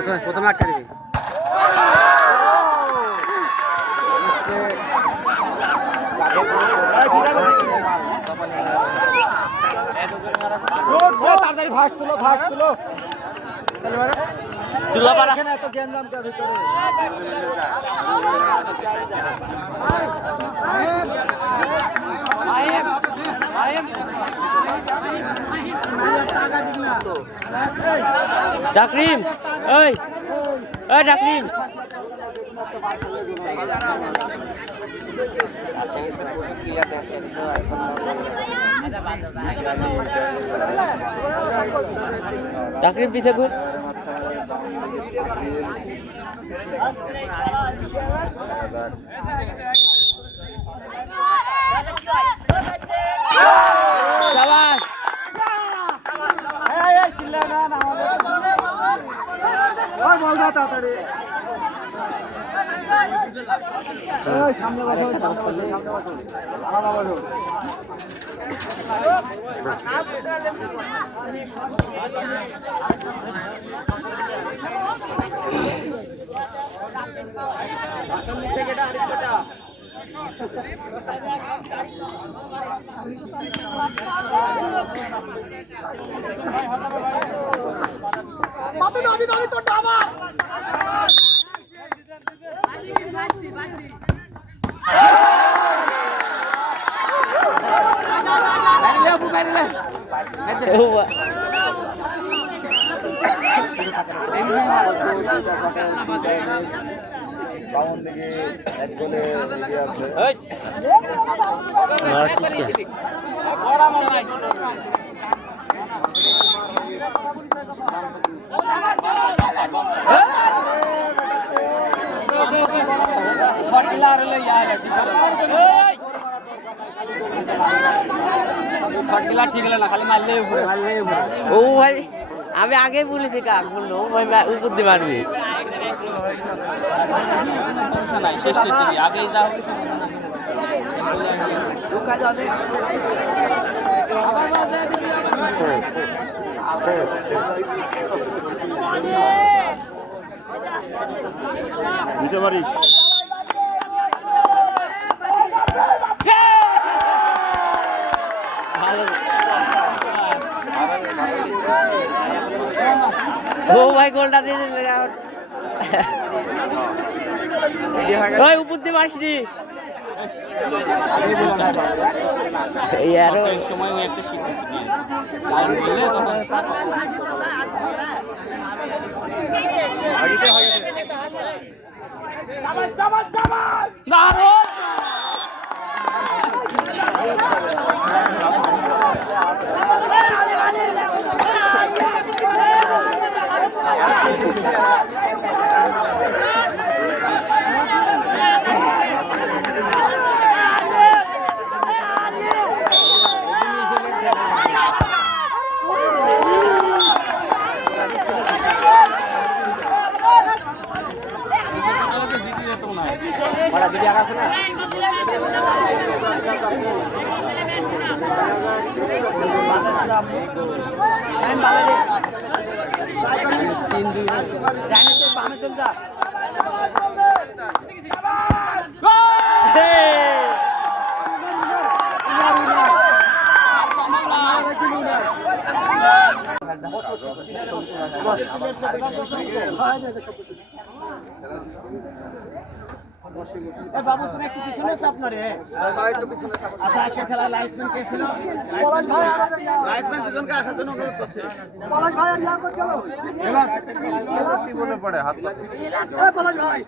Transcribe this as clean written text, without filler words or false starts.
প্রথমে আটকা দিবি। তাড়াতাড়ি ভাস তুলো তুলা পারা এখানে এত গ্যাঞ্জাম কে ভিতরে ডাকরিম ওই ডাকরিম ডাকরিম পিছে ঘুর শাবাশ চিল্লা না ওই বল দাও তাড়াতাড়ি ওই সামনে বসো আলাদা বসো বামন দিকে এক গোলে এগিয়ে আছে ঠিক হলো না খালি মারলে ও ভাই আমি আগে বলেছি কাক বললো ভাই উপর দিয়ে মারবি শেষ করতে আগেই যা দিতে পারিস ও ভাই গোলটা দিয়ে দিলে ওই উপর দিয়ে মাসনি এই আরো সময় একটা সিদ্ধান্ত বাবু তুমি একটু পিছনে চাপ না রে আচ্ছা আজকে খেলা লাইসম্যান কে ছিল লাইসম্যান দুজনকে আসার জন্য অনুরোধ করছে পলাশ ভাই আর ইয়া কত গেল খেলা কি বলে পড়ে হাত পলাশ ভাই